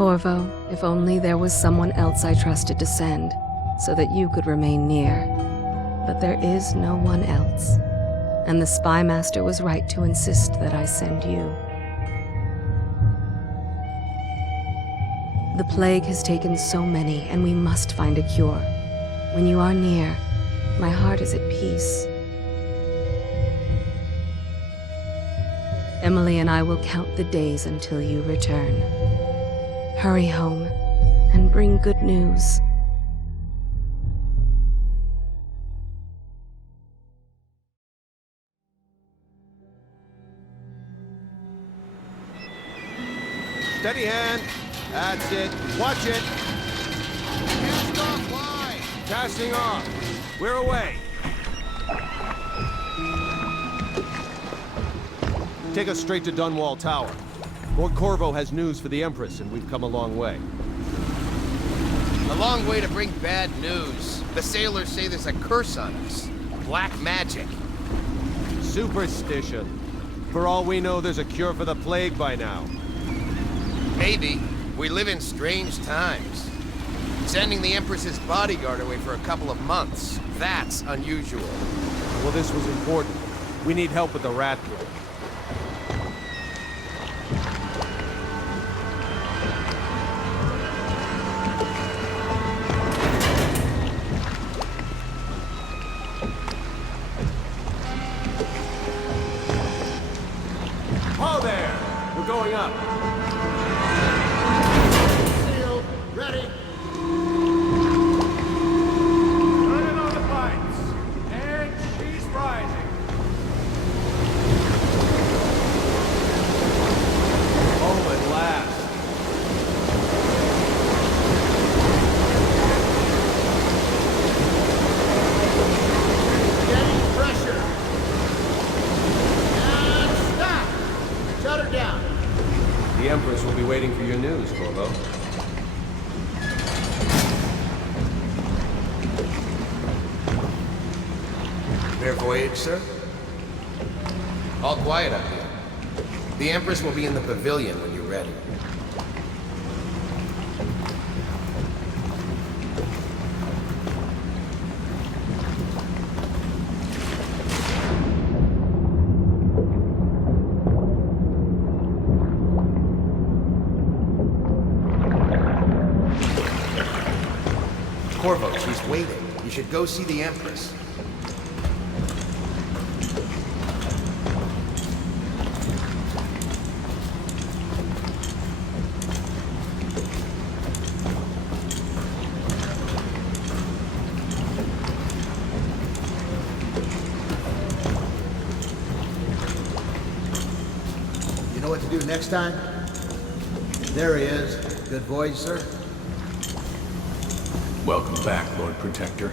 Corvo, if only there was someone else I trusted to send, so that you could remain near. But there is no one else, and the Spy Master was right to insist that I send you. The plague has taken so many, and we must find a cure. When you are near, my heart is at peace. Emily and I will count the days until you return. Hurry home, and bring good news. Steady hand. That's it. Watch it. Cast off line. Casting off. We're away. Take us straight to Dunwall Tower. Lord Corvo has news for the Empress, and we've come a long way. A long way to bring bad news. The sailors say there's a curse on us. Black magic. Superstition. For all we know, there's a cure for the plague by now. Maybe. We live in strange times. Sending the Empress's bodyguard away for a couple of months. That's unusual. Well, this was important. We need help with the rat plague. Oh, there! We're going up. Sealed. Ready. Turning on the pipes. And she's rising. Oh, at last. Getting pressure. And stop! Shut her down. The Empress will be waiting for your news, Corvo. Fair voyage, sir? All quiet up here. The Empress will be in the pavilion when you're ready. Corvo, she's waiting. You should go see the Empress. You know what to do next time? There he is. Good voyage, sir. Welcome back, Lord Protector.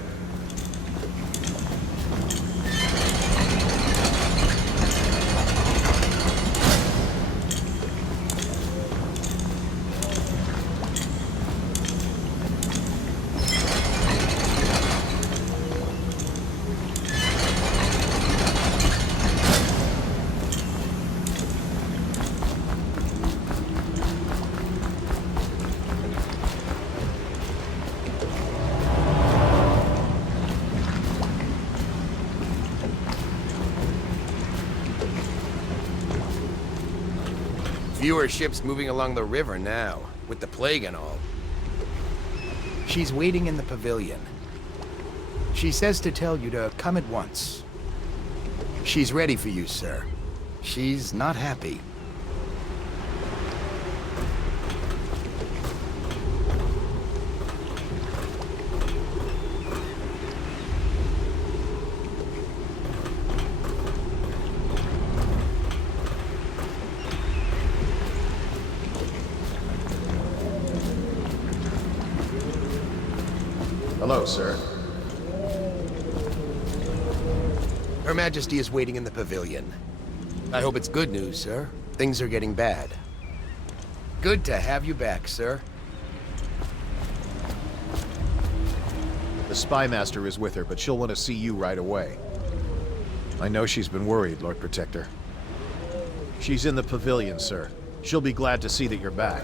Fewer ships moving along the river now, with the plague and all. She's waiting in the pavilion. She says to tell you to come at once. She's ready for you, sir. She's not happy. Hello, sir. Her Majesty is waiting in the pavilion. I hope it's good news, sir. Things are getting bad. Good to have you back, sir. The Spy Master is with her, but she'll want to see you right away. I know she's been worried, Lord Protector. She's in the pavilion, sir. She'll be glad to see that you're back.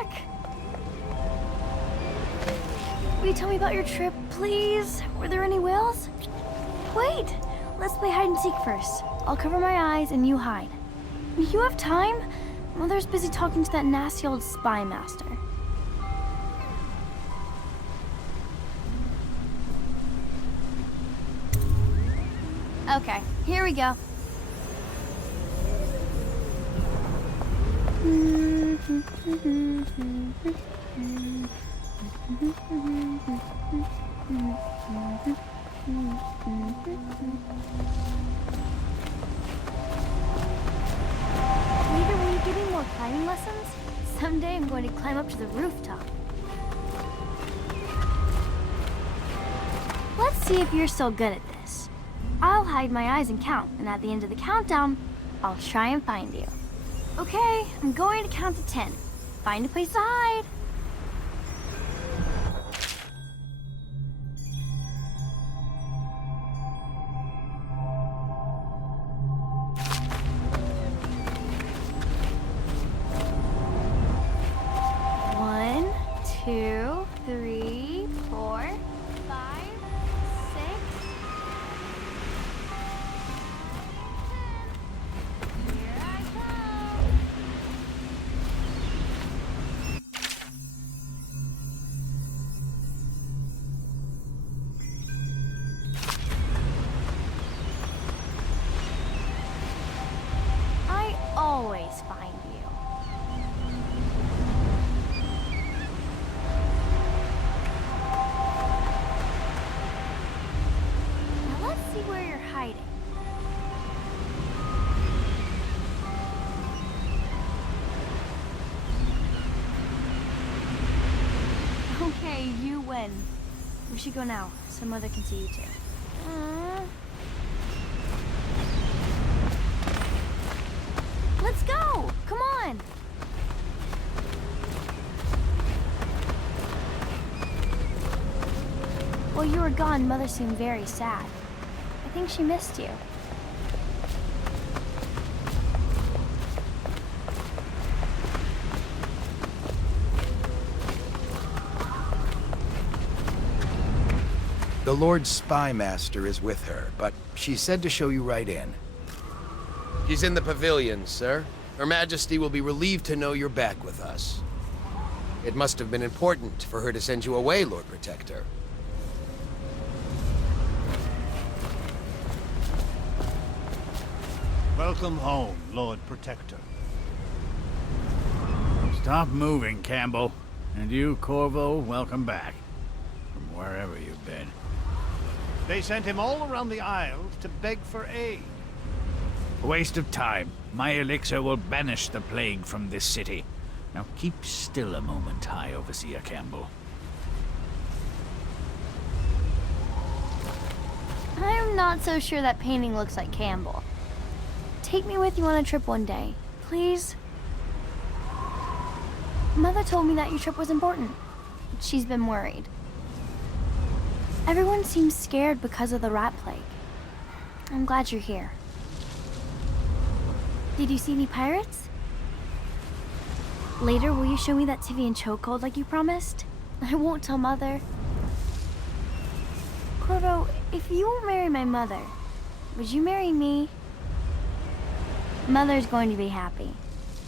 back! Will you tell me about your trip, please? Were there any whales? Wait! Let's play hide and seek first. I'll cover my eyes and you hide. You have time? Mother's busy talking to that nasty old spy master. Okay, here we go. Later, will you give me more climbing lessons? Someday I'm going to climb up to the rooftop. Let's see if you're still good at this. I'll hide my eyes and count, and at the end of the countdown, I'll try and find you. Okay, I'm going to count to 10. Find a place to hide. One, two, three, 4, 5, 6. Here I come. I always find you. Now let's see where you're hiding. Okay, you win. We should go now, so Mother can see you too. Let's go! Come on! While you were gone, Mother seemed very sad. I think she missed you. The Lord Spy Master is with her, but she said to show you right in. She's in the pavilion, sir. Her Majesty will be relieved to know you're back with us. It must have been important for her to send you away, Lord Protector. Welcome home, Lord Protector. Stop moving, Campbell. And you, Corvo, welcome back. From wherever you've been. They sent him all around the Isles to beg for aid. A waste of time. My elixir will banish the plague from this city. Now keep still a moment, High Overseer Campbell. I'm not so sure that painting looks like Campbell. Take me with you on a trip one day, please. Mother told me that your trip was important. She's been worried. Everyone seems scared because of the rat plague. I'm glad you're here. Did you see any pirates? Later, will you show me that Tivian chokehold like you promised? I won't tell Mother. Corvo, if you won't marry my mother, would you marry me? Mother's going to be happy.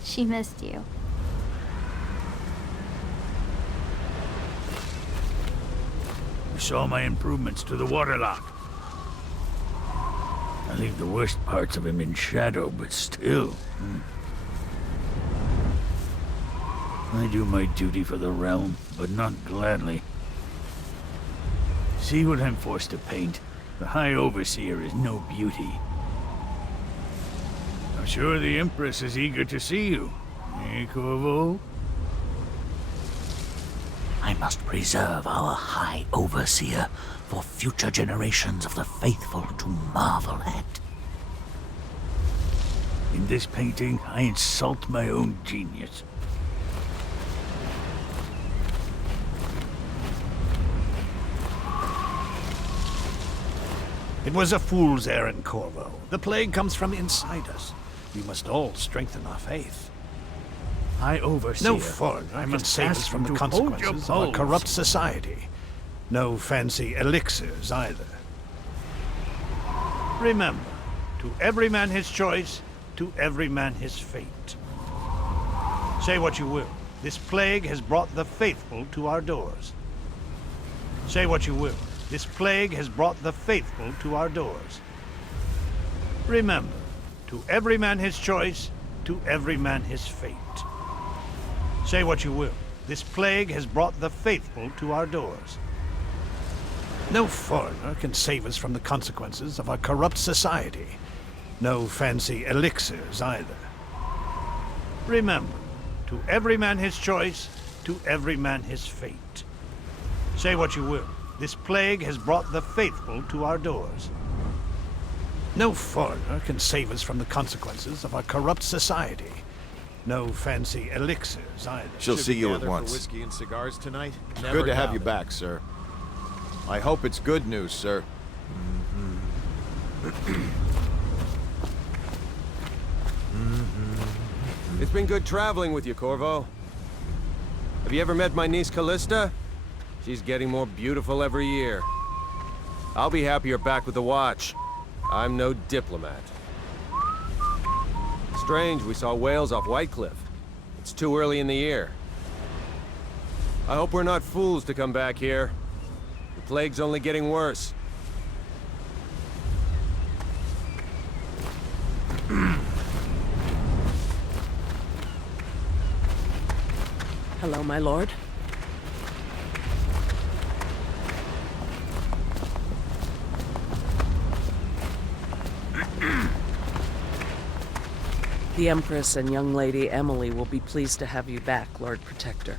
She missed you. You saw my improvements to the waterlock. I leave the worst parts of him in shadow, but still. I do my duty for the realm, but not gladly. See what I'm forced to paint? The High Overseer is no beauty. I'm sure the Empress is eager to see you. Eh, Corvo? I must preserve our High Overseer for future generations of the faithful to marvel at. In this painting, I insult my own genius. It was a fool's errand, Corvo. The plague comes from inside us. We must all strengthen our faith. High Overseer. No foreigner can save us from the consequences of a corrupt society. No fancy elixirs either. Remember, to every man his choice, to every man his fate. Say what you will, this plague has brought the faithful to our doors. Say what you will, this plague has brought the faithful to our doors. Remember, to every man his choice, to every man his fate. Say what you will, this plague has brought the faithful to our doors. No foreigner can save us from the consequences of a corrupt society. No fancy elixirs either. Remember, to every man his choice, to every man his fate. Say what you will, this plague has brought the faithful to our doors. No foreigner can save us from the consequences of a corrupt society. No fancy elixirs either. She'll see you at Gather for once. whiskey and cigars tonight? Good to have you back, sir. I hope it's good news, sir. It's been good traveling with you, Corvo. Have you ever met my niece Callista? She's getting more beautiful every year. I'll be happy you're back with the watch. I'm no diplomat. Strange we saw whales off White Cliff. It's too early in the year. I hope we're not fools to come back here. The plague's only getting worse. Hello, my lord. The Empress and young lady Emily will be pleased to have you back, Lord Protector.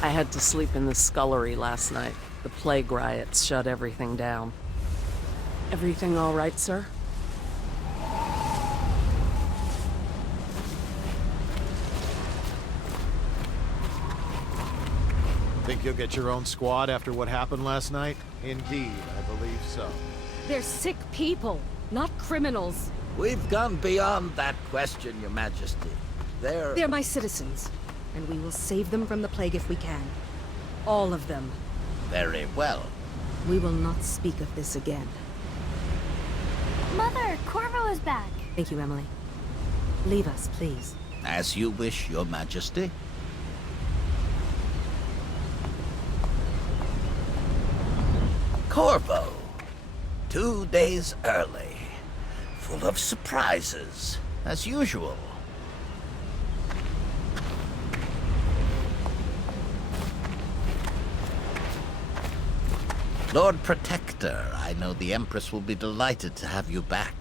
I had to sleep in the scullery last night. The plague riots shut everything down. Everything all right, sir? Think you'll get your own squad after what happened last night? Indeed, I believe so. They're sick people, not criminals. We've gone beyond that question, Your Majesty. They're my citizens, and we will save them from the plague if we can. All of them. Very well. We will not speak of this again. Mother, Corvo is back. Thank you, Emily. Leave us, please. As you wish, Your Majesty. Corvo. 2 days early. Full of surprises, as usual. Lord Protector, I know the Empress will be delighted to have you back.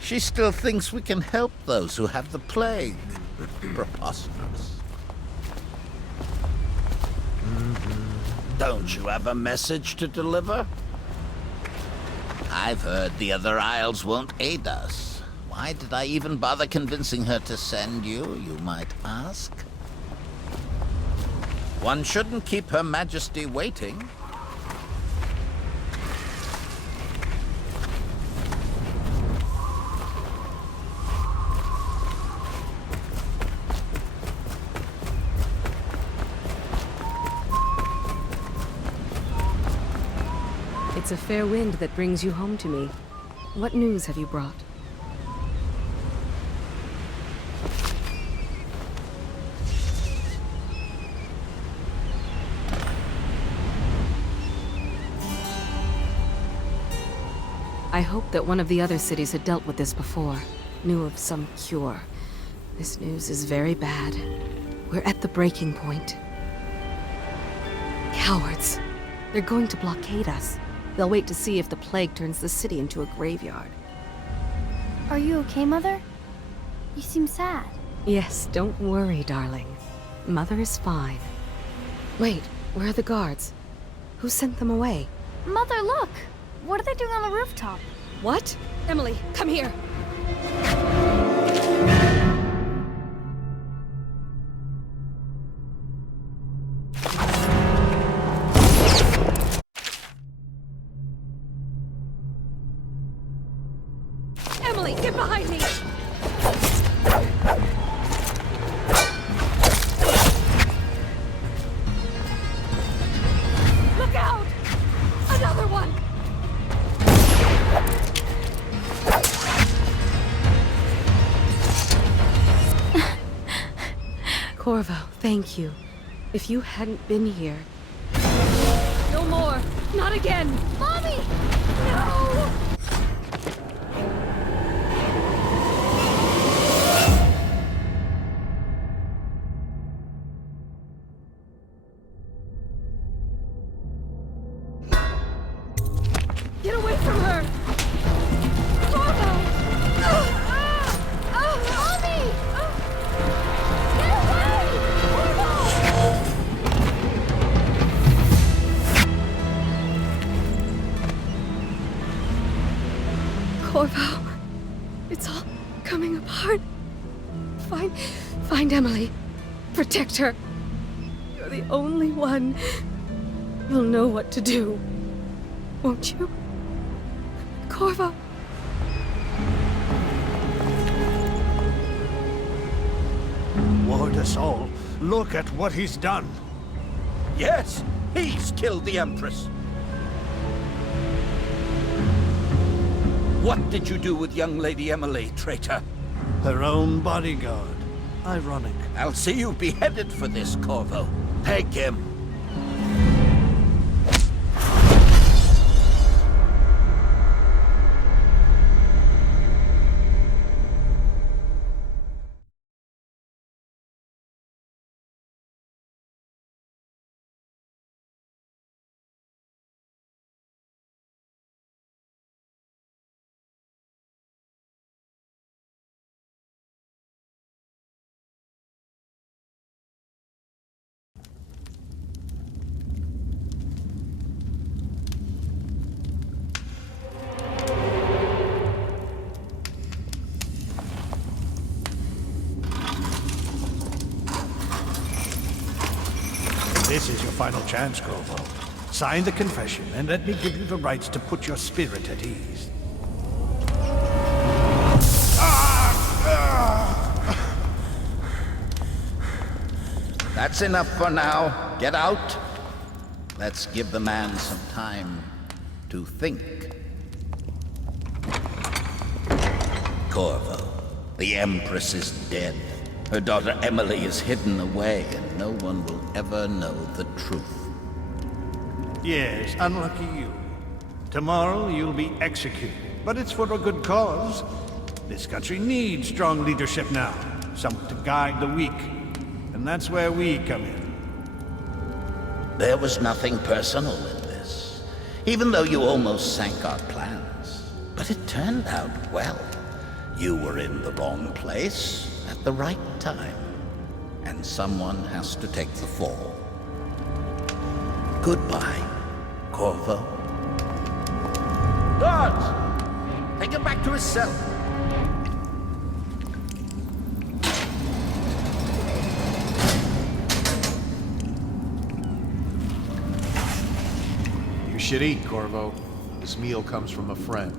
She still thinks we can help those who have the plague. Preposterous. Don't you have a message to deliver? I've heard the other isles won't aid us. Why did I even bother convincing her to send you, you might ask? One shouldn't keep Her Majesty waiting. It's a fair wind that brings you home to me. What news have you brought? I hoped that one of the other cities had dealt with this before, knew of some cure. This news is very bad. We're at the breaking point. Cowards. They're going to blockade us. They'll wait to see if the plague turns the city into a graveyard. Are you okay, Mother? You seem sad. Yes, don't worry, darling. Mother is fine. Wait, where are the guards? Who sent them away? Mother, look! What are they doing on the rooftop? What? Emily, come here! Emily, get behind me! Look out! Another one! Corvo, thank you. If you hadn't been here... No more! Not again! Mommy! No! Get away from her! Corvo! Mommy! Get away! Corvo, it's all coming apart. Find Emily. Protect her. You're the only one. You'll know what to do. Won't you? Corvo. Ward us all. Look at what he's done. Yes, he's killed the Empress. What did you do with young Lady Emily, traitor? Her own bodyguard. Ironic. I'll see you beheaded for this, Corvo. Peg him. This is your final chance, Corvo. Sign the confession, and let me give you the rights to put your spirit at ease. That's enough for now. Get out. Let's give the man some time to think. Corvo, the Empress is dead. Her daughter Emily is hidden away, and no one will ever know the truth. Yes, unlucky you. Tomorrow you'll be executed, but it's for a good cause. This country needs strong leadership now, someone to guide the weak. And that's where we come in. There was nothing personal in this, even though you almost sank our plans. But it turned out well. You were in the wrong place at the right time, and someone has to take the fall. Goodbye, Corvo. Guards! Take him back to his cell. You should eat, Corvo. This meal comes from a friend.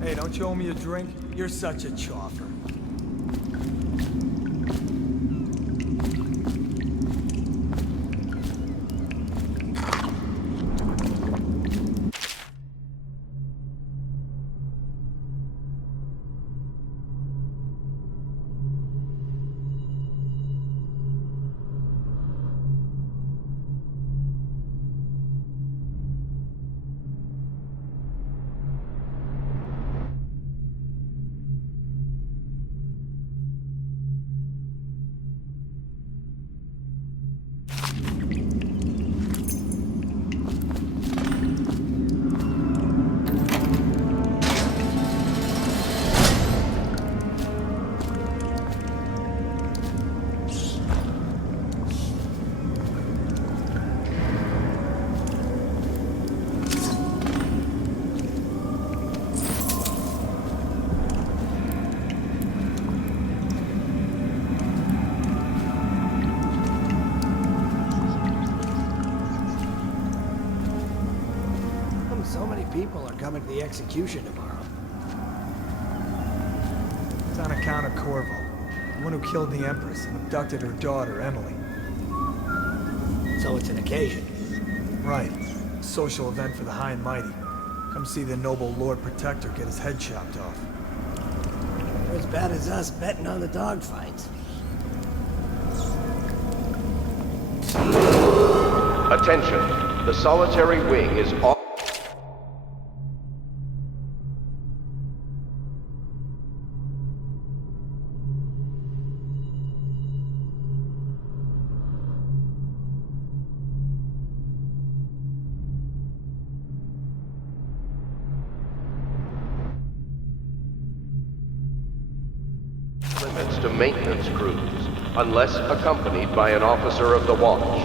Hey, don't you owe me a drink? You're such a choffer. coming to the execution tomorrow. It's on account of Corvo, the one who killed the Empress and abducted her daughter, Emily. So it's an occasion. Right. A social event for the high and mighty. Come see the noble Lord Protector get his head chopped off. You're as bad as us betting on the dogfights. Attention. The solitary wing is off. Limits to maintenance crews, unless accompanied by an officer of the watch.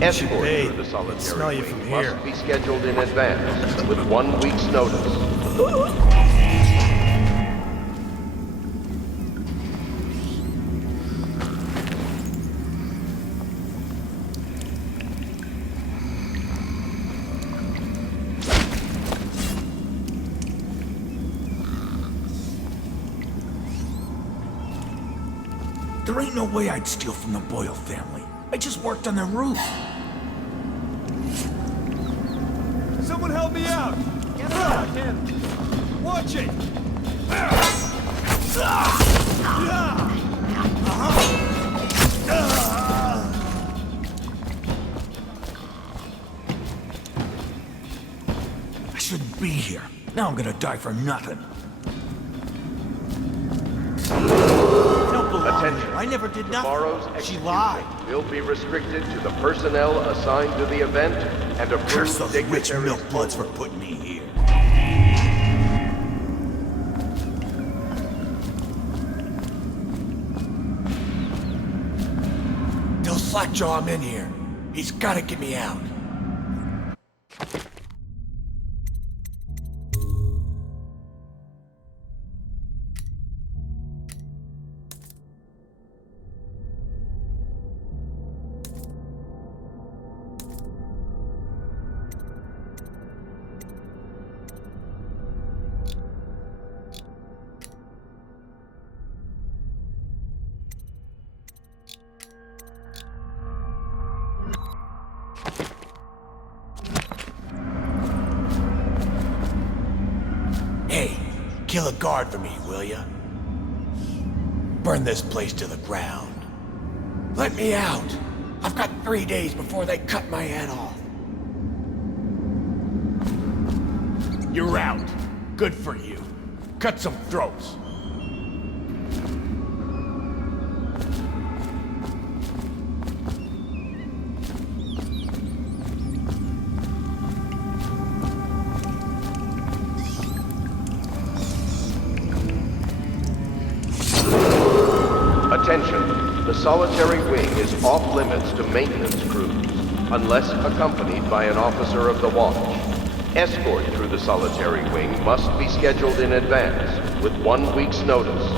Escort through the solitary wing must be scheduled in advance, with 1 week's notice. There ain't no way I'd steal from the Boyle family. I just worked on their roof. Someone help me out! Get out! Watch it! I shouldn't be here. Now I'm gonna die for nothing. Attention. I never did nothing. Tomorrow's She execution lied. will be restricted to the personnel assigned to the event and Curse approved those rich dignitaries. milk bloods for putting me here. Tell Slackjaw I'm in here. He's gotta get me out. Hey, kill a guard for me, will ya? Burn this place to the ground. Let me out! I've got 3 days before they cut my head off. You're out. Good for you. Cut some throats. Attention. The solitary wing is off limits to maintenance crews, unless accompanied by an officer of the watch. Escort through the solitary wing must be scheduled in advance, with 1 week's notice.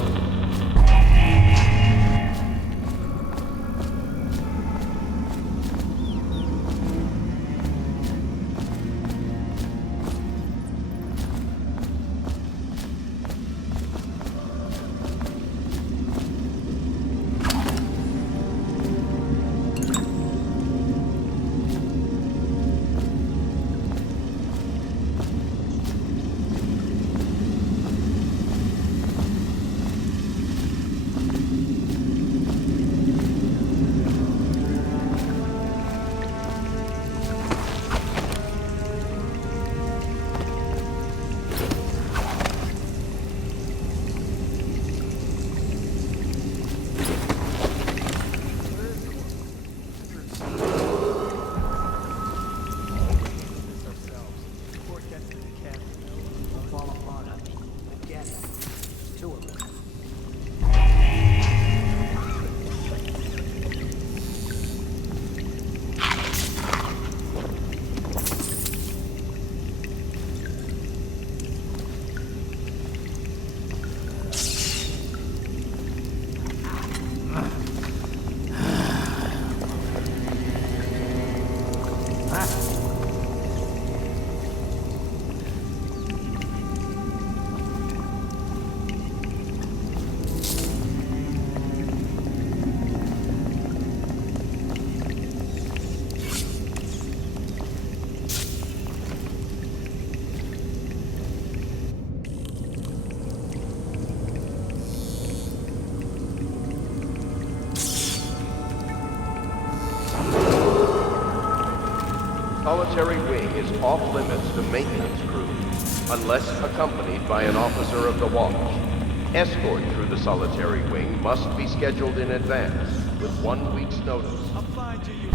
solitary wing is off limits to maintenance crews, unless accompanied by an officer of the watch. Escort through the solitary wing must be scheduled in advance, with 1 week's notice. I'll find you, you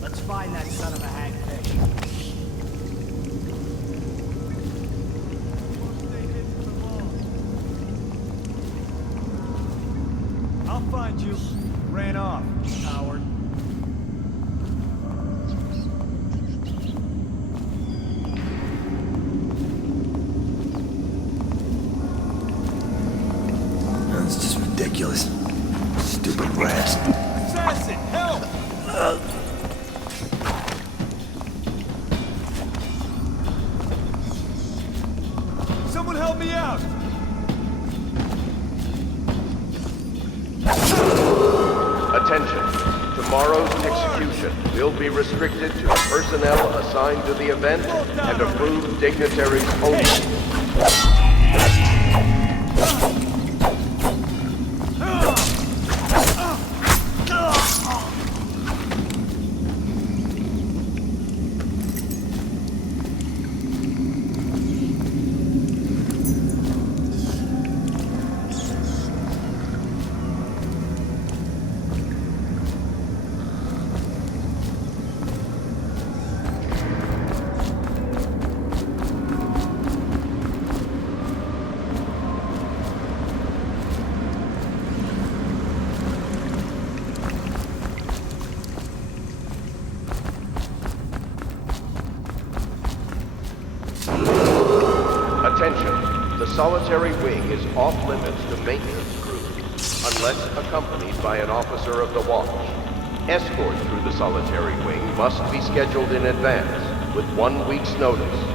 Let's find that son of a hagfish. I'll find you. Ran off, coward. That's just ridiculous. Stupid rats. Assassin, help! Someone help me out! Attention. Tomorrow's execution will be restricted to personnel assigned to the event and approved dignitaries only. Attention. The solitary wing is off limits to maintenance crews, unless accompanied by an officer of the watch. Escort through the solitary wing must be scheduled in advance, with 1 week's notice.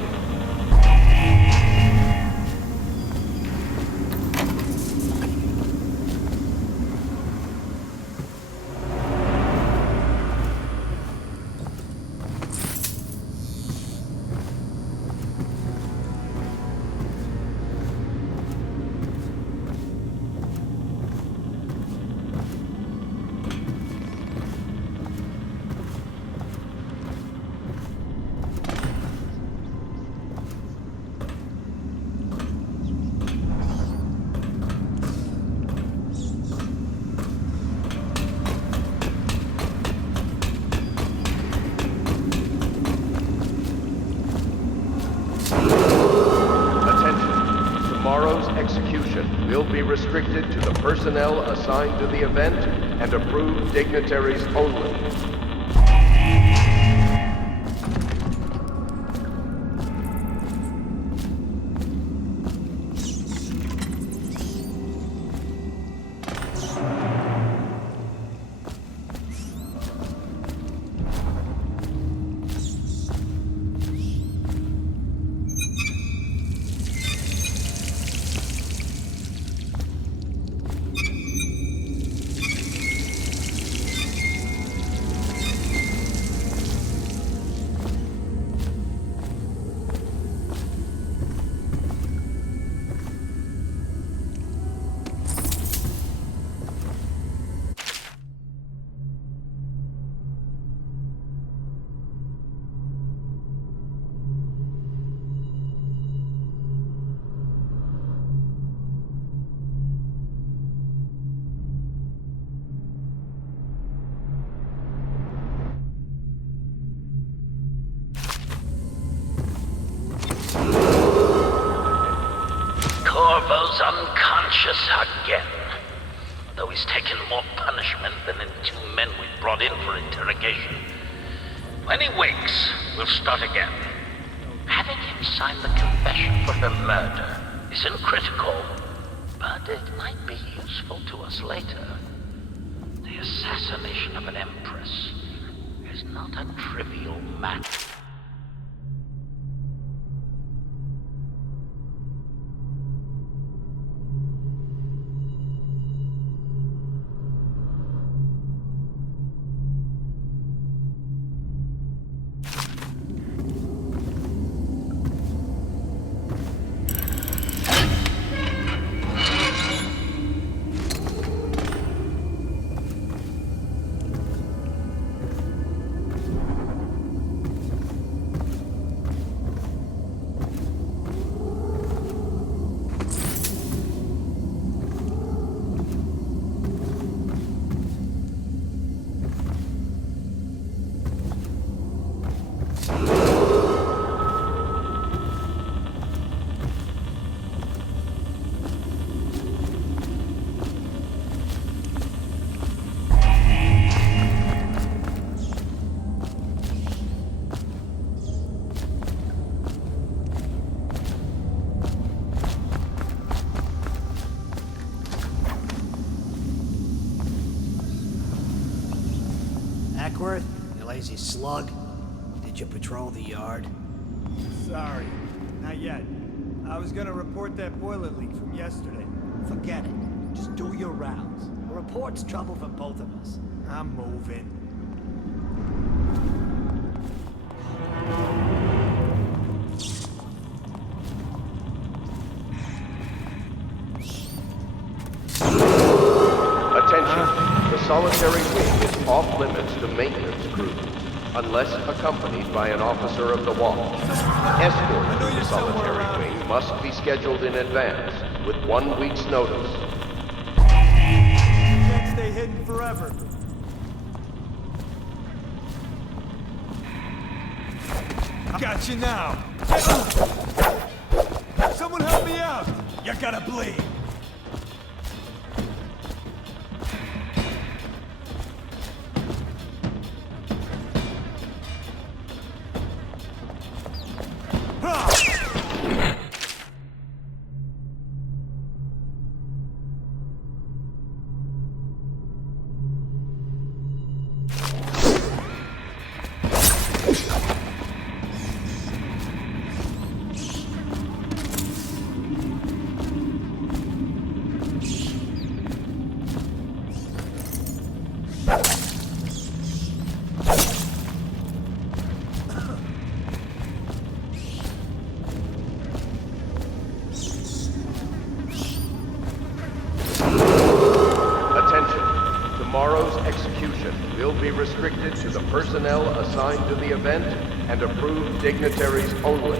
Tomorrow's execution will be restricted to the personnel assigned to the event and approved dignitaries only. Corvo's unconscious again. Though he's taken more punishment than the 2 men we brought in for interrogation. When he wakes, we'll start again. Having him sign the confession for her murder isn't critical, but it might be useful to us later. The assassination of an empress is not a trivial matter. Hackworth, you lazy slug. Did you patrol the yard? Sorry, not yet. I was gonna report that boiler leak from yesterday. Forget it. Just do your rounds. A report's trouble for both of us. I'm moving. Attention, the solitary wing is off limits to maintenance crews, unless accompanied by an officer of the watch. Escort to the solitary wing must be scheduled in advance, with 1 week's notice. Can't stay hidden forever. Got you now. Someone help me out. You gotta bleed. Restricted to the personnel assigned to the event and approved dignitaries only.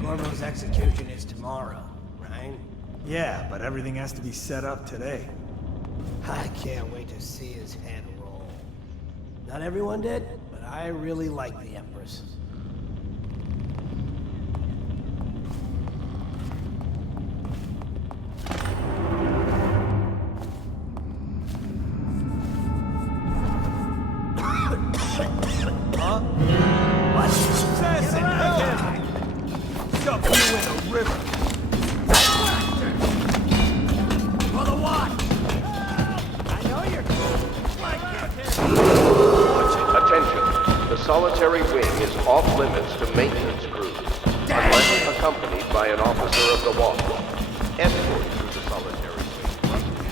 Corvo's execution is tomorrow, right? Yeah, but everything has to be set up today. I can't wait to see his head roll. Not everyone did, but I really like the Empress. Huh? What? Assassin, help! Dump you in the river! For the watch! Attention, the solitary wing is off limits to maintenance crews, unless accompanied by an officer of the watch. Escort through the solitary wing must be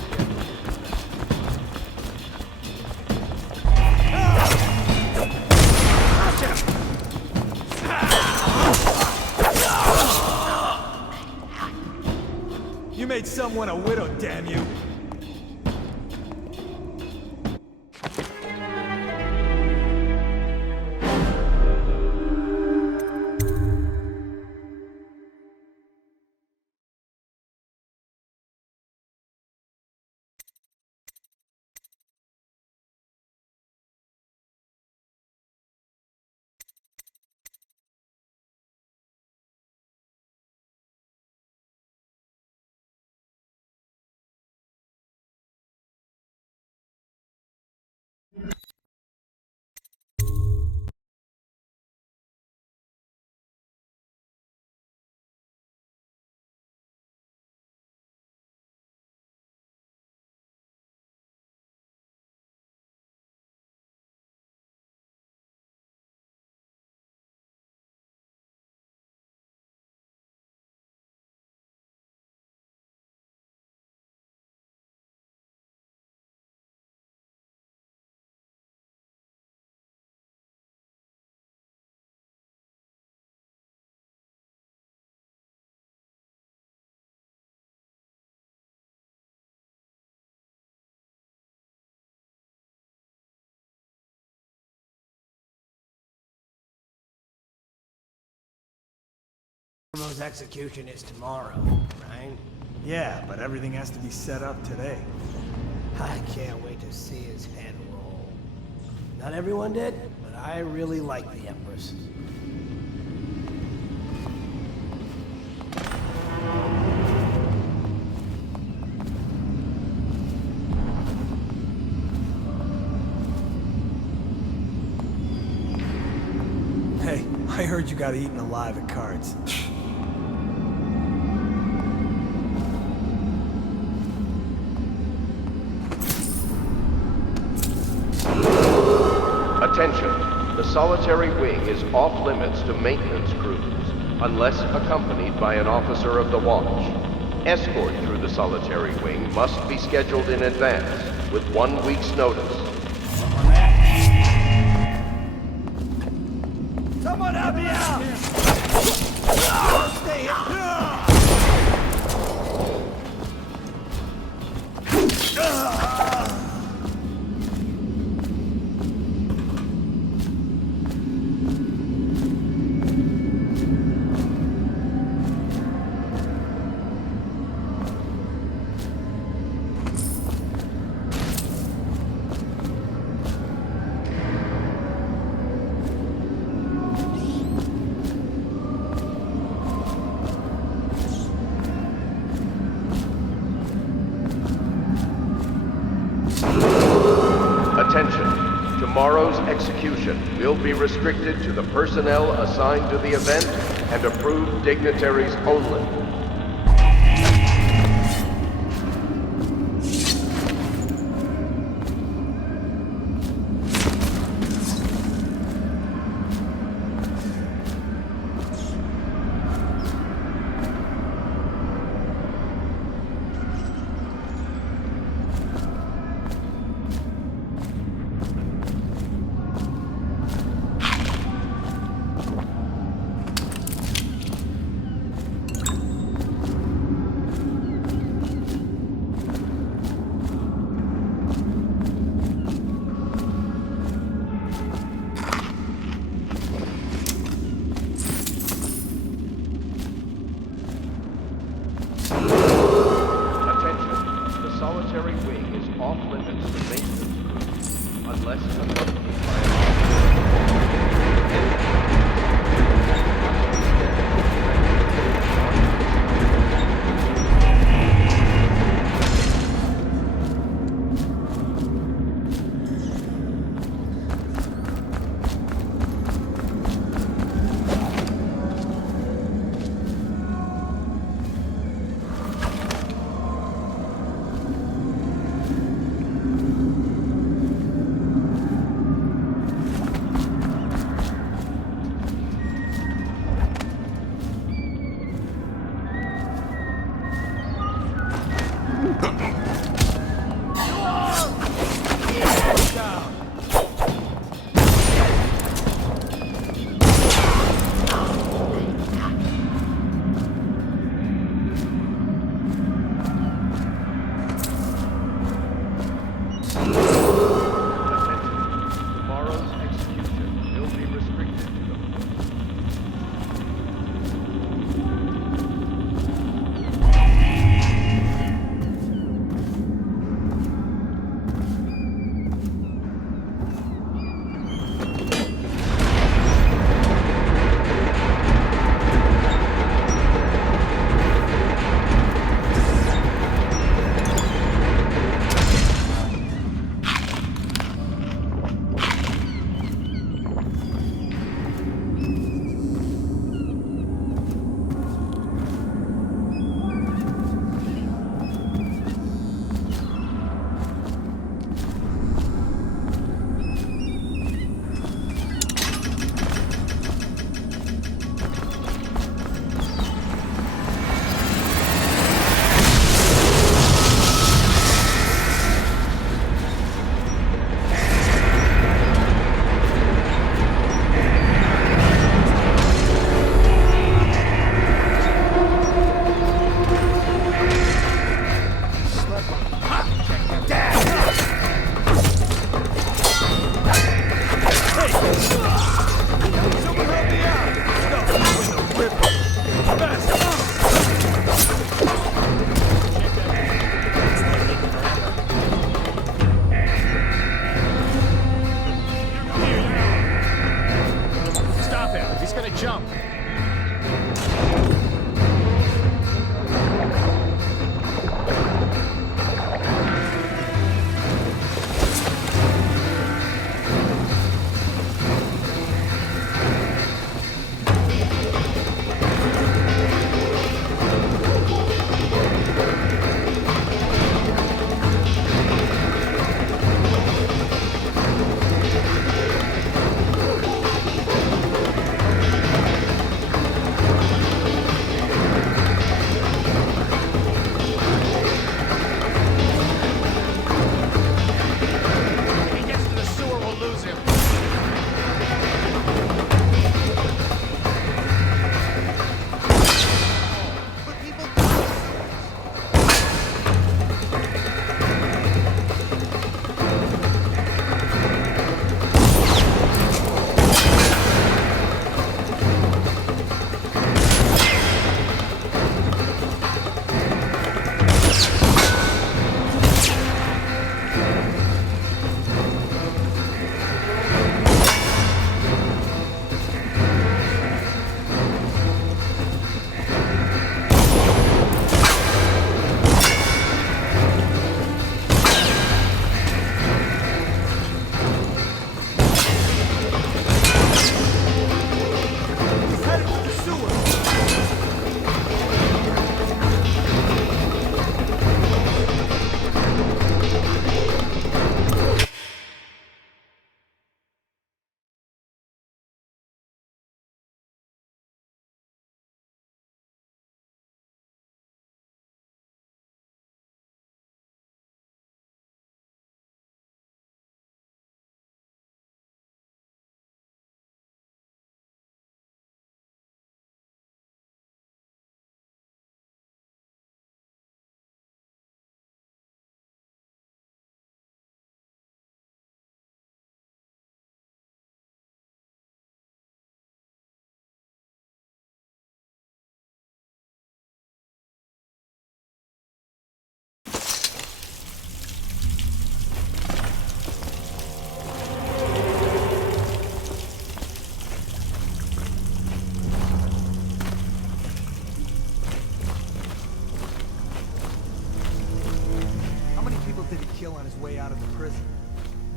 scheduled. You made someone a widow, damn you! Corvo's execution is tomorrow, right? Yeah, but everything has to be set up today. I can't wait to see his head roll. Not everyone did, but I really like the Empress. heard you got eaten alive at cards. Attention. The solitary wing is off limits to maintenance crews, unless accompanied by an officer of the watch. Escort through the solitary wing must be scheduled in advance, with 1 week's notice. Someone help me out! Stay here! Attention. Tomorrow's execution will be restricted to the personnel assigned to the event and approved dignitaries only.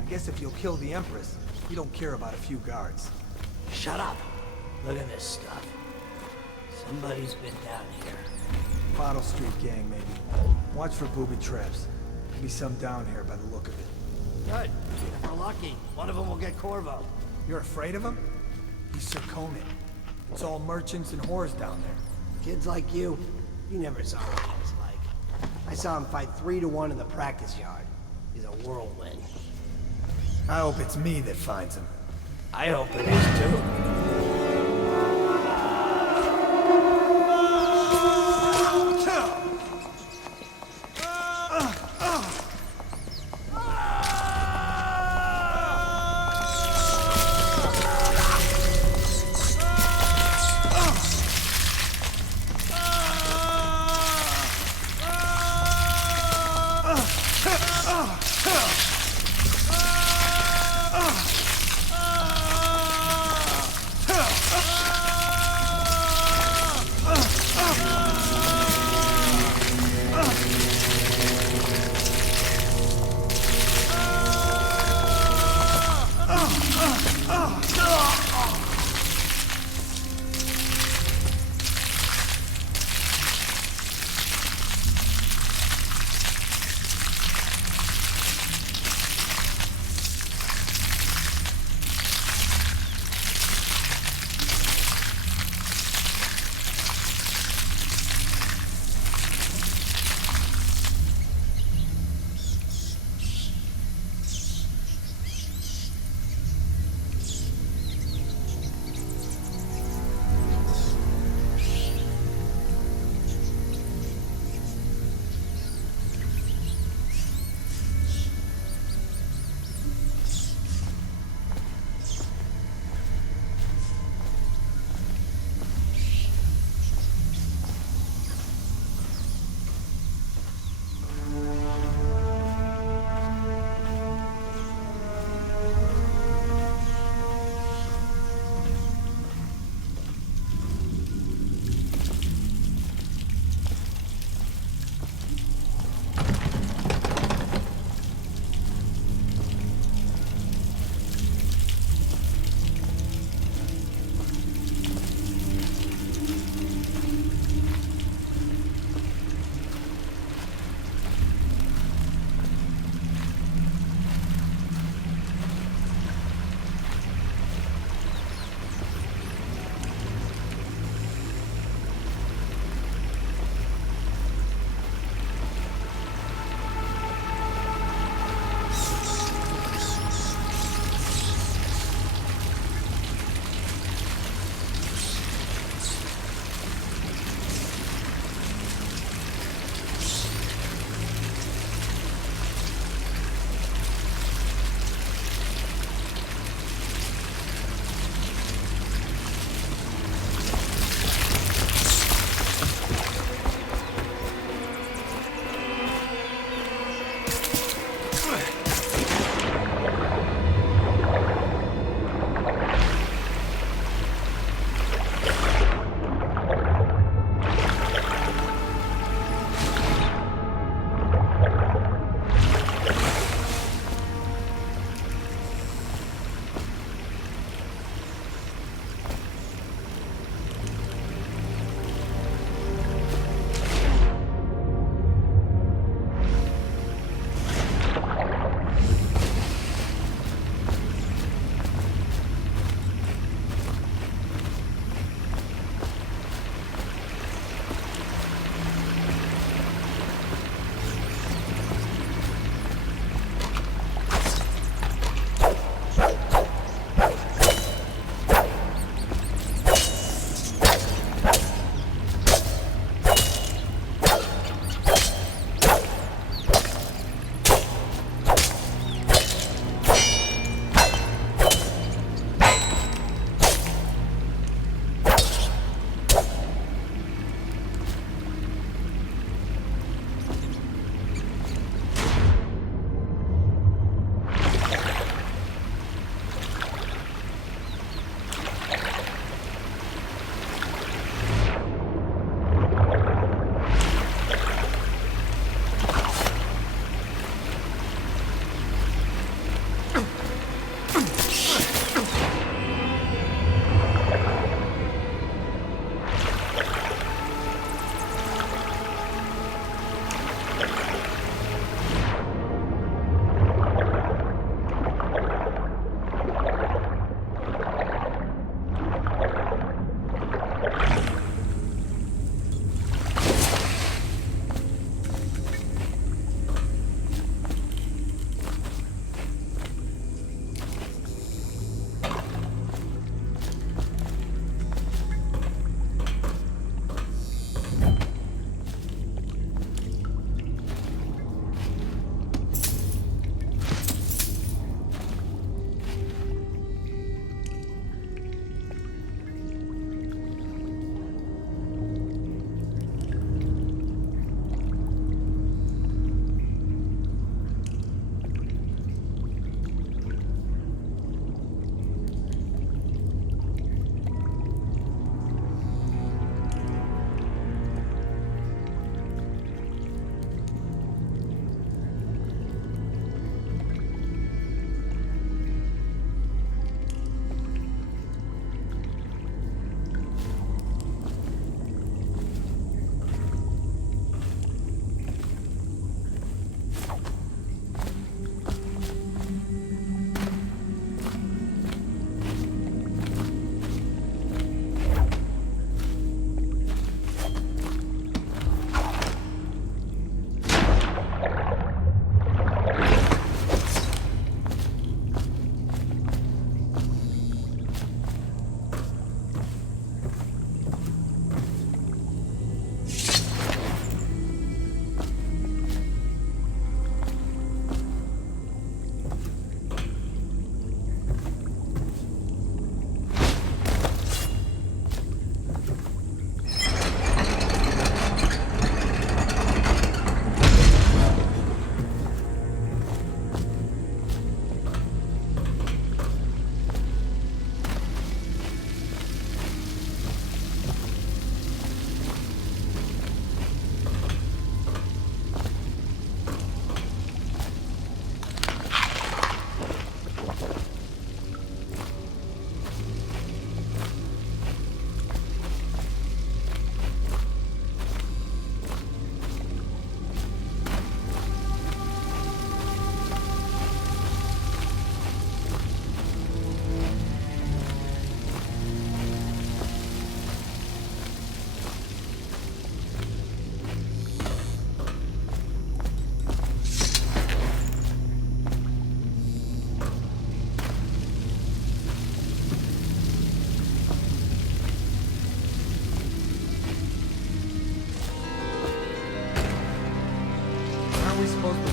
Guess if you'll kill the Empress, you don't care about a few guards. Shut up. Look at this stuff. Somebody's been down here. Bottle Street gang, maybe. Watch for booby traps. Maybe some down here by the look of it. Good. If we're lucky, one of them will get Corvo. You're afraid of him? He's Sir Conan. It's all merchants and whores down there. Kids like you never saw what he was like. I saw him fight 3-1 in the practice yard. He's a whirlwind. I hope it's me that finds him. I hope it is too.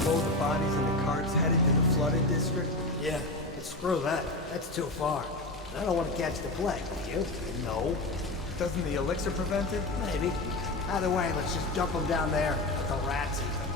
unload the bodies in the carts headed to the flooded district? Yeah, but screw that. That's too far. I don't want to catch the plague, do you? No. Doesn't the elixir prevent it? Maybe. Either way, let's just dump them down there. Let the rats eat them.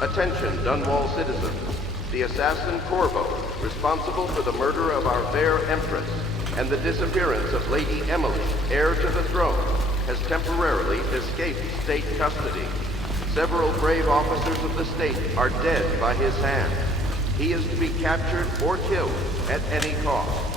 Attention, Dunwall citizens. The assassin Corvo, responsible for the murder of our fair Empress and the disappearance of Lady Emily, heir to the throne, has temporarily escaped state custody. Several brave officers of the state are dead by his hand. He is to be captured or killed at any cost.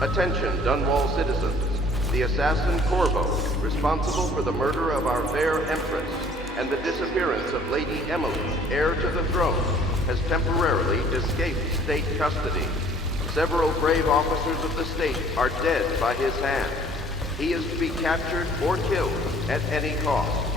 Attention, Dunwall citizens. The assassin Corvo, responsible for the murder of our fair Empress and the disappearance of Lady Emily, heir to the throne, has temporarily escaped state custody. Several brave officers of the state are dead by his hand. He is to be captured or killed at any cost.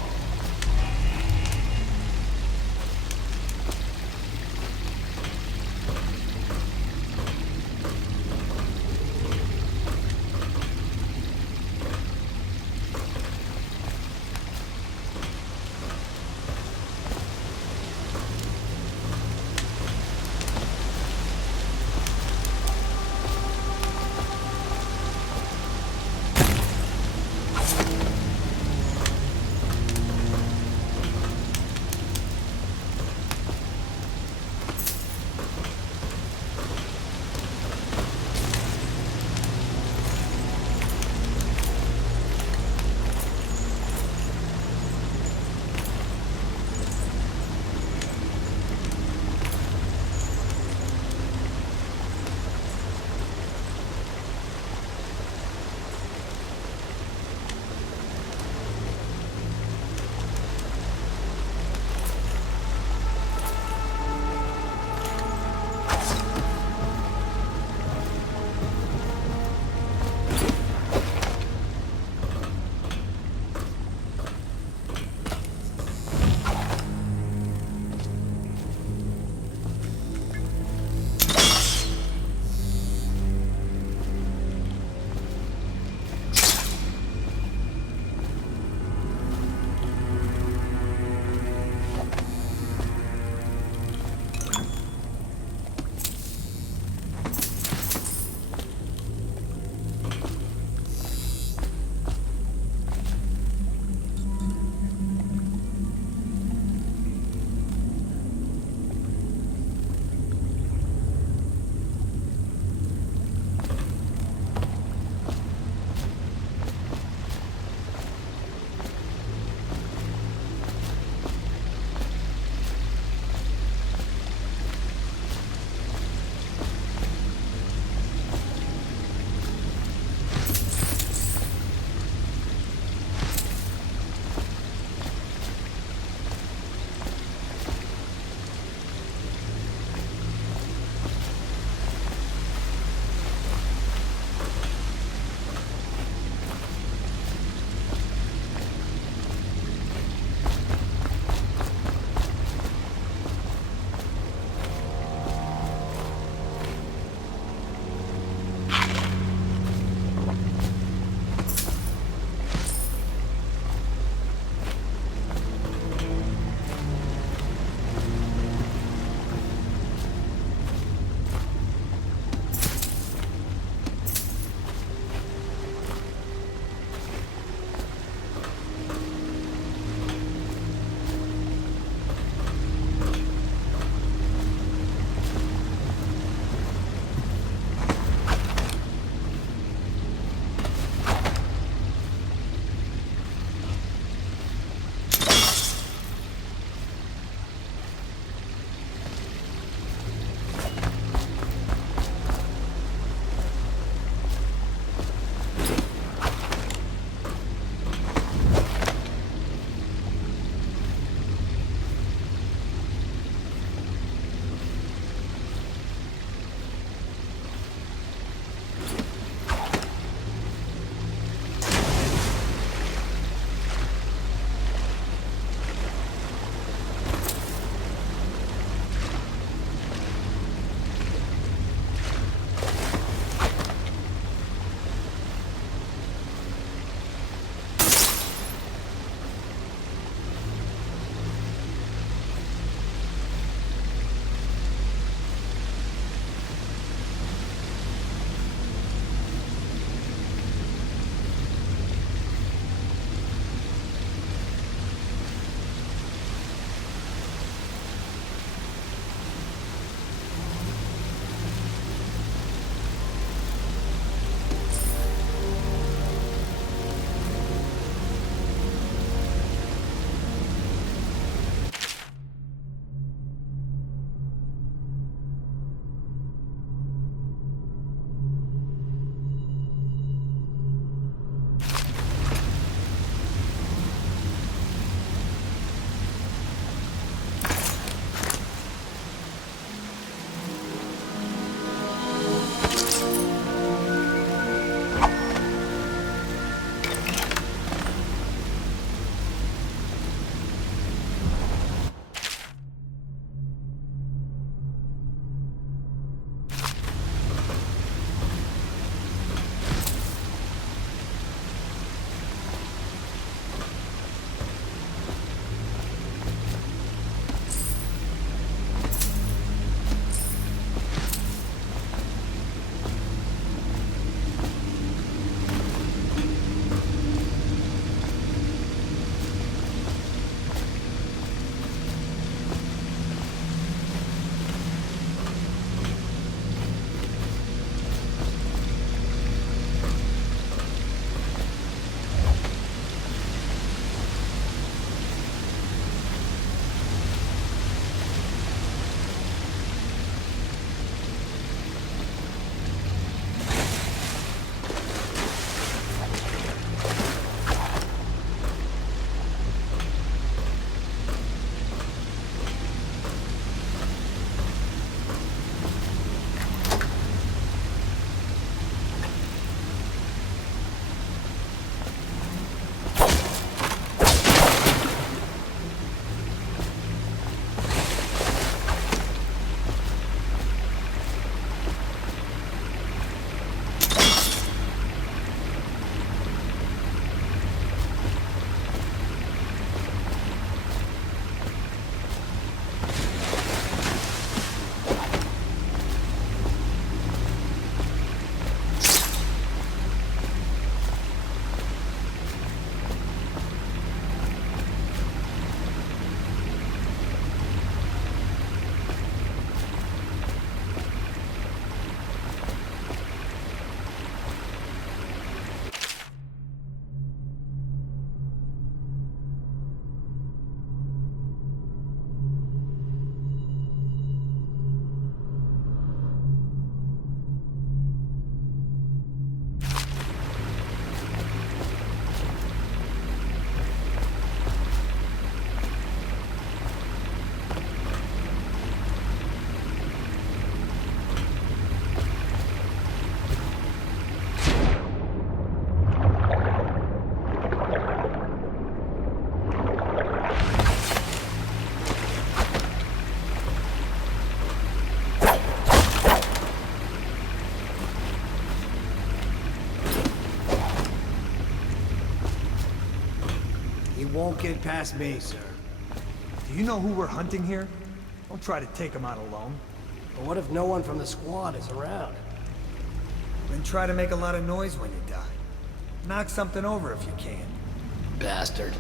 won't get past me, sir. Do you know who we're hunting here? Don't try to take him out alone. But what if no one from the squad is around? Then try to make a lot of noise when you die. Knock something over if you can. Bastard.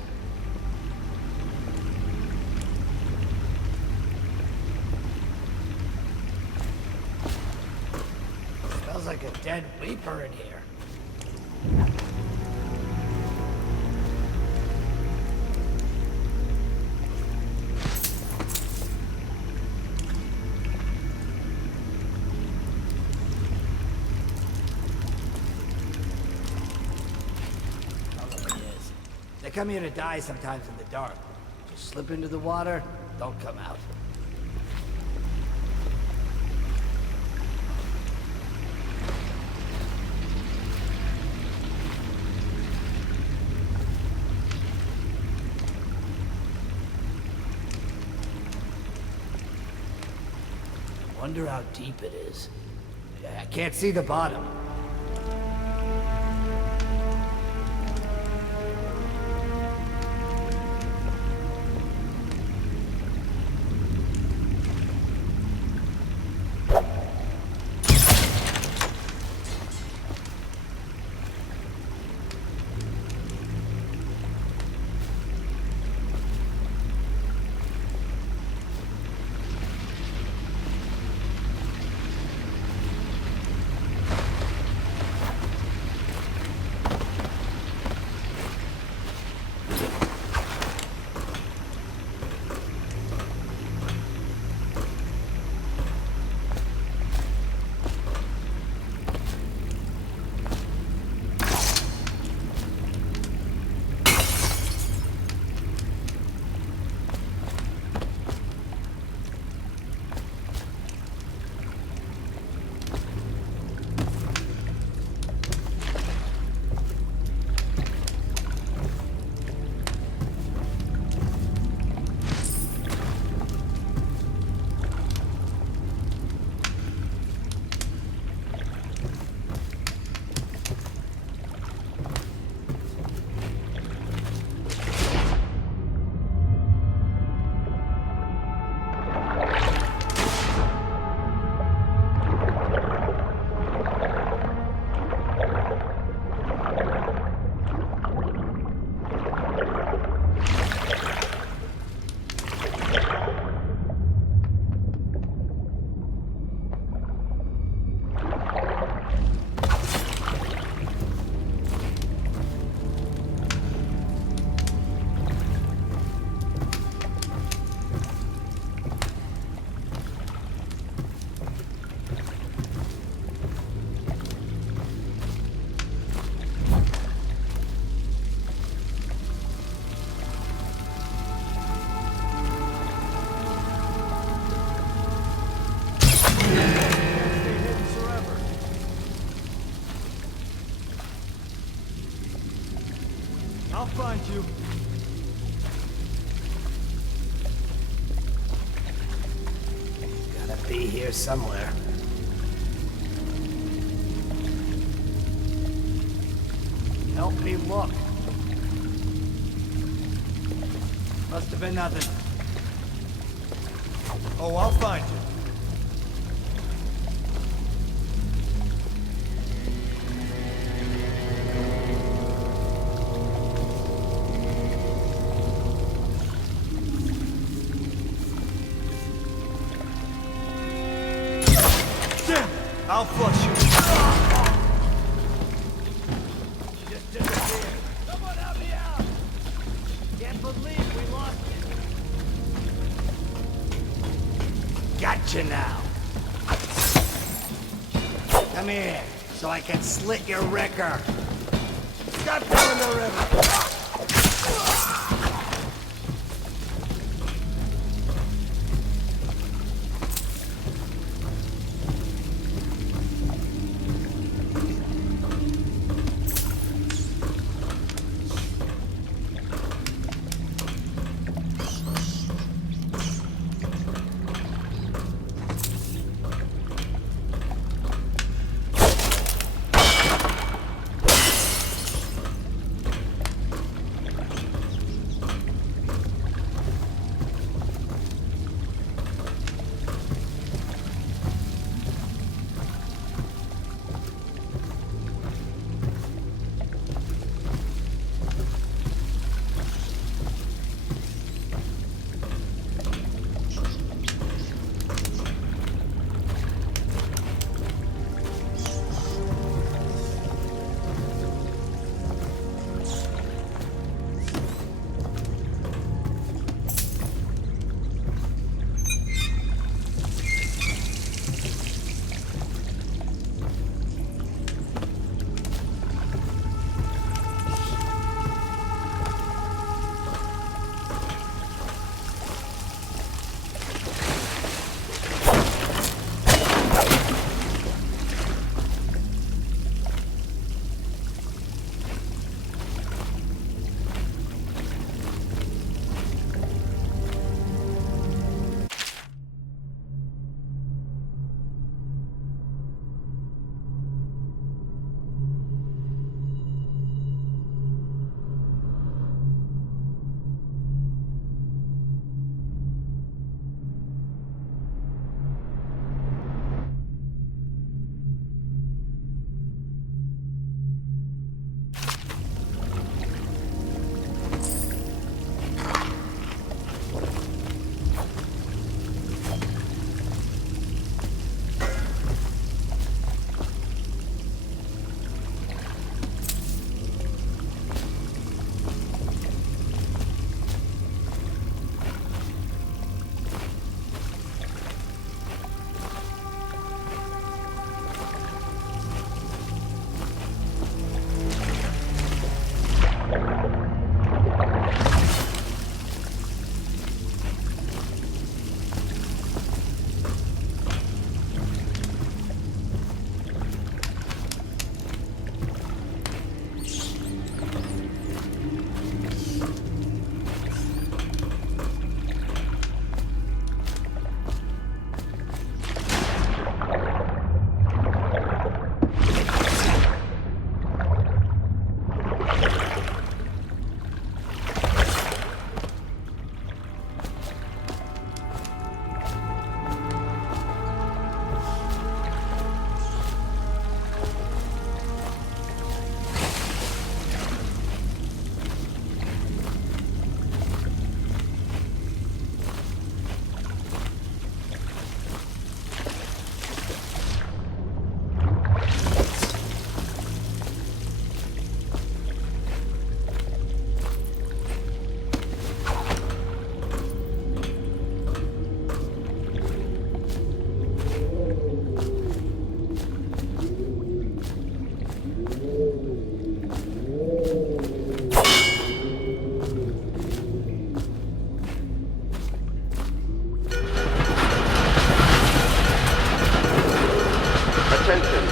Smells like a dead Reaper in here. They come here to die sometimes in the dark. Just slip into the water, don't come out. Wonder how deep it is. I can't see the bottom. I'll find you. Gotta be here somewhere. Help me look. Must have been nothing. Oh, I'll find you. I'll flush you. Just disappeared. Someone help me out! Can't believe we lost it. Gotcha now. Come here, so I can slit your wrecker. Stop down the river.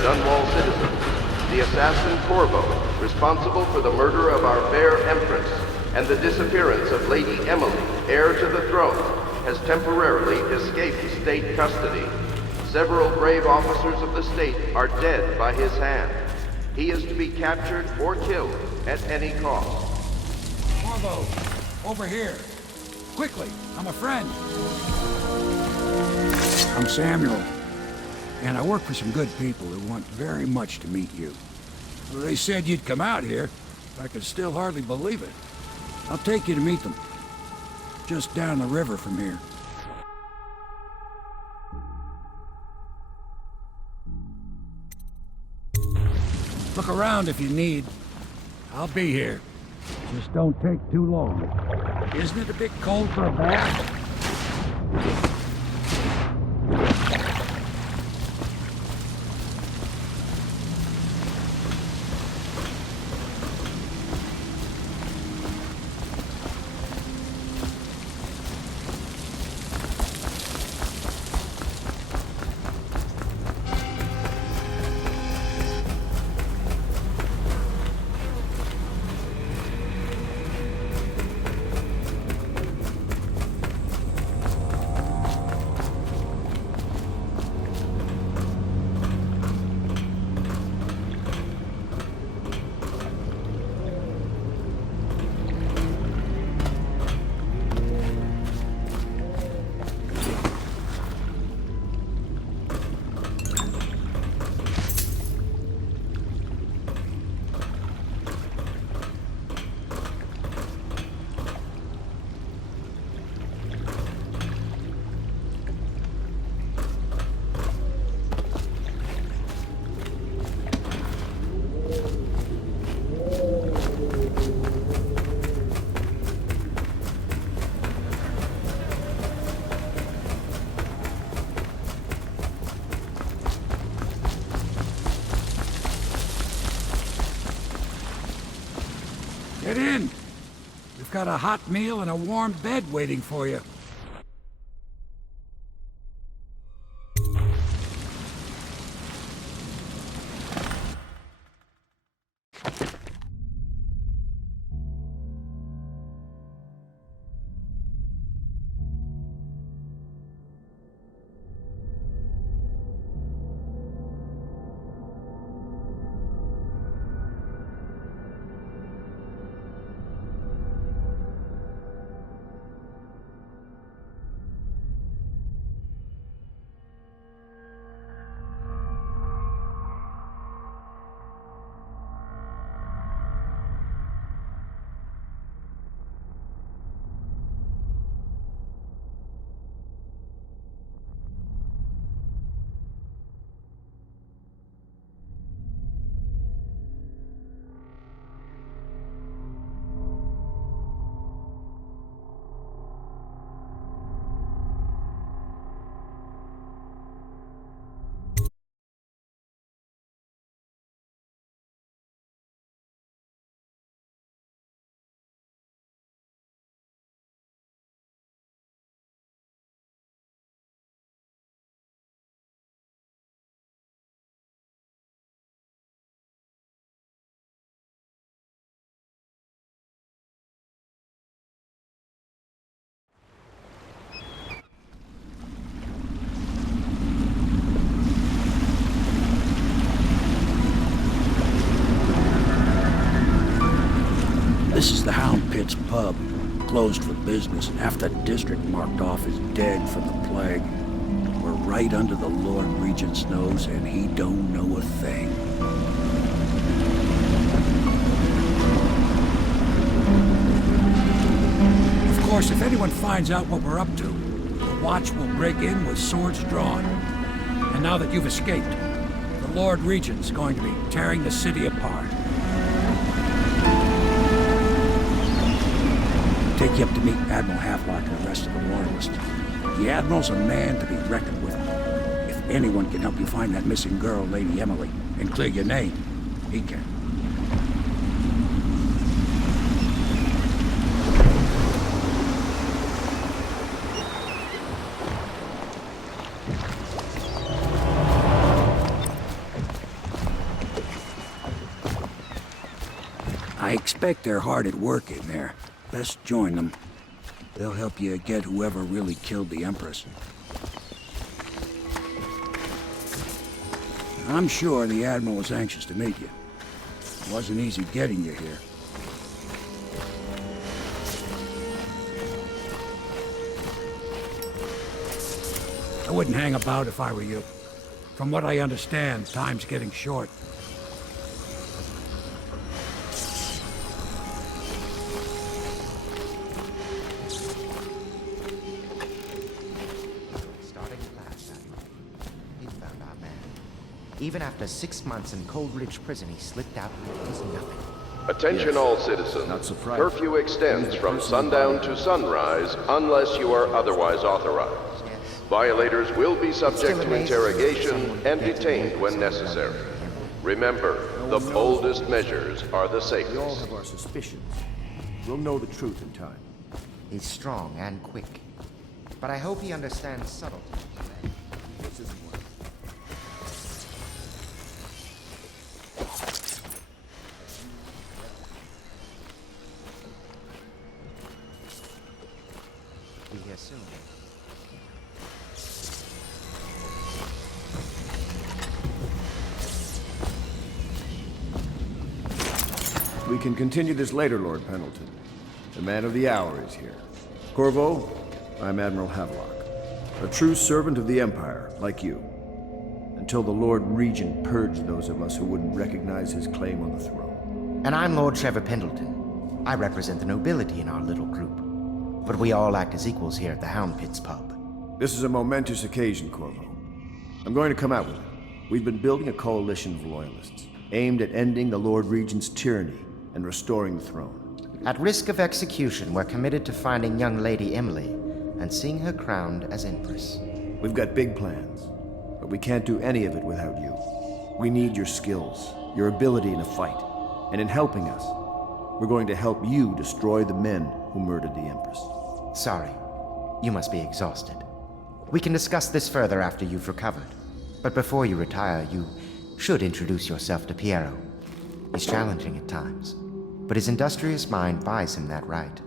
Dunwall citizens, the assassin Corvo, responsible for the murder of our fair Empress and the disappearance of Lady Emily, heir to the throne, has temporarily escaped state custody. Several brave officers of the state are dead by his hand. He is to be captured or killed at any cost. Corvo, over here. Quickly, I'm a friend. I'm Samuel, and I work for some good people who want very much to meet you. They said you'd come out here. I could still hardly believe it. I'll take you to meet them. Just down the river from here. Look around if you need. I'll be here. Just don't take too long. Isn't it a bit cold for a bath? Get in. We've got a hot meal and a warm bed waiting for you. This is the Hound Pit's pub, closed for business. Half the district marked off as dead from the plague. We're right under the Lord Regent's nose, and he don't know a thing. Of course, if anyone finds out what we're up to, the Watch will break in with swords drawn. And now that you've escaped, the Lord Regent's going to be tearing the city apart. Take you up to meet Admiral Havelock and the rest of the Royalists. The Admiral's a man to be reckoned with. If anyone can help you find that missing girl, Lady Emily, and clear your name, he can. I expect they're hard at work in there. Best join them. They'll help you get whoever really killed the Empress. I'm sure the Admiral was anxious to meet you. It wasn't easy getting you here. I wouldn't hang about if I were you. From what I understand, time's getting short. Starting last, Admiral. He found our man. Even after 6 months in Cold Ridge Prison, he slipped out and was nothing. Attention all citizens. Curfew extends from sundown to sunrise unless you are otherwise authorized. Violators will be subject to interrogation and detained when necessary. Remember, the boldest measures are the safest. We all have our suspicions. We'll know the truth in time. He's strong and quick. But I hope he understands subtlety. This isn't one. Be here soon. We can continue this later, Lord Pendleton. The man of the hour is here. Corvo, I'm Admiral Havelock. A true servant of the Empire, like you. Until the Lord Regent purged those of us who wouldn't recognize his claim on the throne. And I'm Lord Trevor Pendleton. I represent the nobility in our little group. But we all act as equals here at the Hound Pits pub. This is a momentous occasion, Corvo. I'm going to come out with it. We've been building a coalition of loyalists, aimed at ending the Lord Regent's tyranny and restoring the throne. At risk of execution, we're committed to finding young Lady Emily and seeing her crowned as Empress. We've got big plans, but we can't do any of it without you. We need your skills, your ability in a fight, and in helping us, we're going to help you destroy the men who murdered the Empress. Sorry, you must be exhausted. We can discuss this further after you've recovered. But before you retire, you should introduce yourself to Piero. He's challenging at times, but his industrious mind buys him that right.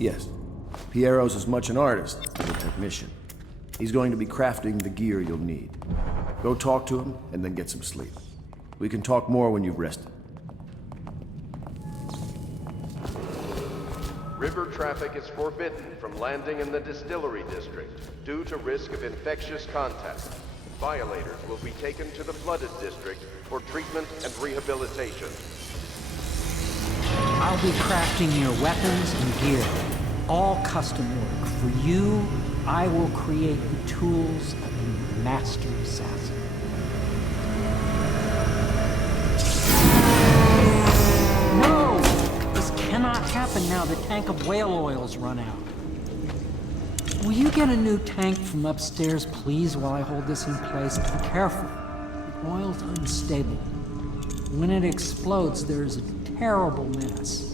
Yes, Piero's as much an artist as a technician. He's going to be crafting the gear you'll need. Go talk to him, and then get some sleep. We can talk more when you've rested. River traffic is forbidden from landing in the distillery district due to risk of infectious contact. Violators will be taken to the flooded district for treatment and rehabilitation. I'll be crafting your weapons and gear. All custom work. For you, I will create the tools of a master assassin. No! This cannot happen now. The tank of whale oil's run out. Will you get a new tank from upstairs, please, while I hold this in place? Be careful. The oil's unstable. When it explodes, there's a terrible mess.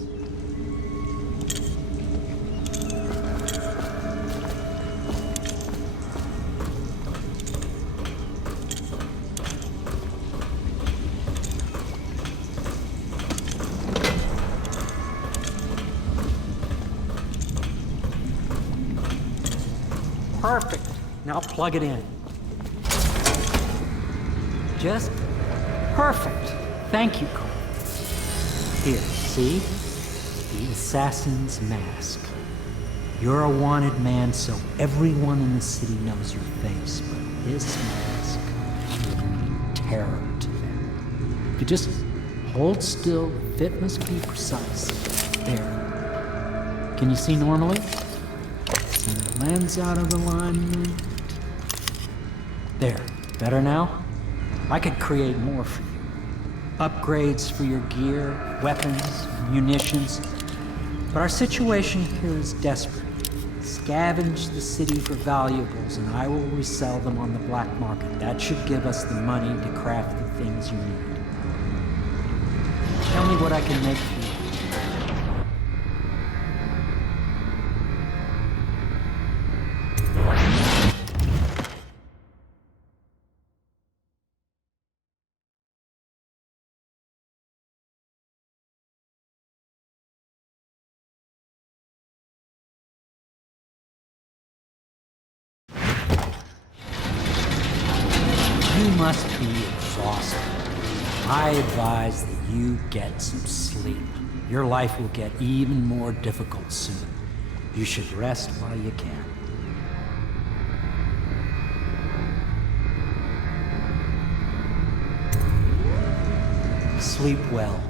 Perfect. Now plug it in. Just perfect. Thank you, Cole. Here, see? The assassin's mask. You're a wanted man, so everyone in the city knows your face, but this mask will mean terror to them. If you just hold still, the fit must be precise. There. Can you see normally? Send the lens out of alignment. There. Better now? I could create more for you. Upgrades for your gear, weapons, munitions. But our situation here is desperate. Scavenge the city for valuables, and I will resell them on the black market. That should give us the money to craft the things you need. Tell me what I can make for you. You must be exhausted. I advise that you get some sleep. Your life will get even more difficult soon. You should rest while you can. Sleep well.